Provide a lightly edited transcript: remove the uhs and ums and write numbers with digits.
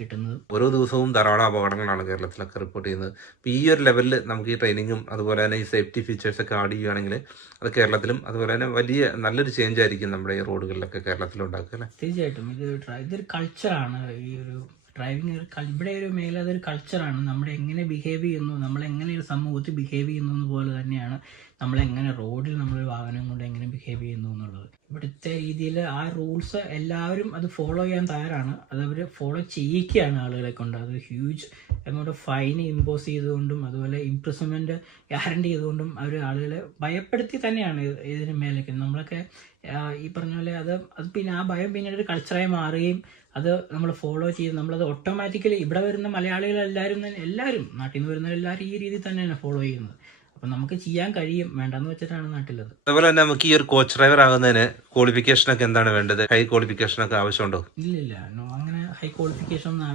കിട്ടുന്നത്. ഓരോ ദിവസവും ധാരാളം അപകടങ്ങളാണ് കേരളത്തിലൊക്കെ റിപ്പോർട്ട് ചെയ്യുന്നത്. അപ്പോൾ ഈ ഒരു ലെവലിൽ നമുക്ക് ഈ ട്രെയിനിങ്ങും അതുപോലെ തന്നെ ഈ സേഫ്റ്റി ഫീച്ചേഴ്സ് ഒക്കെ ആഡ് ചെയ്യുകയാണെങ്കിൽ അത് കേരളത്തിലും അതുപോലെ തന്നെ വലിയ നല്ലൊരു ചേഞ്ച് ആയിരിക്കും നമ്മുടെ ഈ റോഡുകളിലൊക്കെ കേരളത്തിൽ ഉണ്ടാക്കുക അല്ലേ? തീർച്ചയായിട്ടും ഇതൊരു കൾച്ചറാണ്. ഈ ഒരു ഡ്രൈവിംഗ് ഇവിടെ ഒരു മേലെ അതൊരു കൾച്ചറാണ്. നമ്മൾ എങ്ങനെ ബിഹേവ് ചെയ്യുന്നു, നമ്മൾ എങ്ങനെ ഒരു സമൂഹത്തിൽ ബിഹേവ് ചെയ്യുന്നു പോലെ തന്നെയാണ് നമ്മളെങ്ങനെ റോഡിൽ നമ്മളൊരു വാഹനം കൊണ്ട് എങ്ങനെ ബിഹേവ് ചെയ്യുന്നു എന്നുള്ളത്. ഇവിടുത്തെ രീതിയിൽ ആ റൂൾസ് എല്ലാവരും അത് ഫോളോ ചെയ്യാൻ തയ്യാറാണ്. അത് അവർ ഫോളോ ചെയ്യിക്കുകയാണ് ആളുകളെ കൊണ്ട്. അത് huge amount of fine impose ചെയ്തുകൊണ്ടും അതുപോലെ ഇംപ്രിസൺമെൻറ്റ് ഗ്യാരണ്ടി ചെയ്തുകൊണ്ടും അവർ ആളുകളെ ഭയപ്പെടുത്തി തന്നെയാണ് ഇതിന് മേലേക്ക്. നമ്മളൊക്കെ ഈ പറഞ്ഞ പോലെ അത് പിന്നെ ആ ഭയം പിന്നീട് ഒരു കൾച്ചറായി മാറുകയും അത് നമ്മൾ ഫോളോ ചെയ്ത് നമ്മളത് ഓട്ടോമാറ്റിക്കലി ഇവിടെ വരുന്ന മലയാളികളെല്ലാവരും തന്നെ എല്ലാവരും നാട്ടിൽ നിന്ന് വരുന്നവരെല്ലാവരും ഈ രീതിയിൽ തന്നെയാണ് ഫോളോ ചെയ്യുന്നത്. അപ്പം നമുക്ക് ചെയ്യാൻ കഴിയും, വേണ്ടെന്ന് വെച്ചിട്ടാണ് നാട്ടിലത്. അതുപോലെ തന്നെ നമുക്ക് ഈ ഒരു കോച്ച് ഡ്രൈവർ ആകുന്നതിന് ക്വാളിഫിക്കേഷൻ ഒക്കെ എന്താണ് വേണ്ടത്? ഹൈ ക്വാളിഫിക്കേഷൻ ഒക്കെ ആവശ്യമുണ്ടോ? ഇല്ലില്ല, അങ്ങനെ ഹൈ ക്വാളിഫിക്കേഷൻ ഒന്നും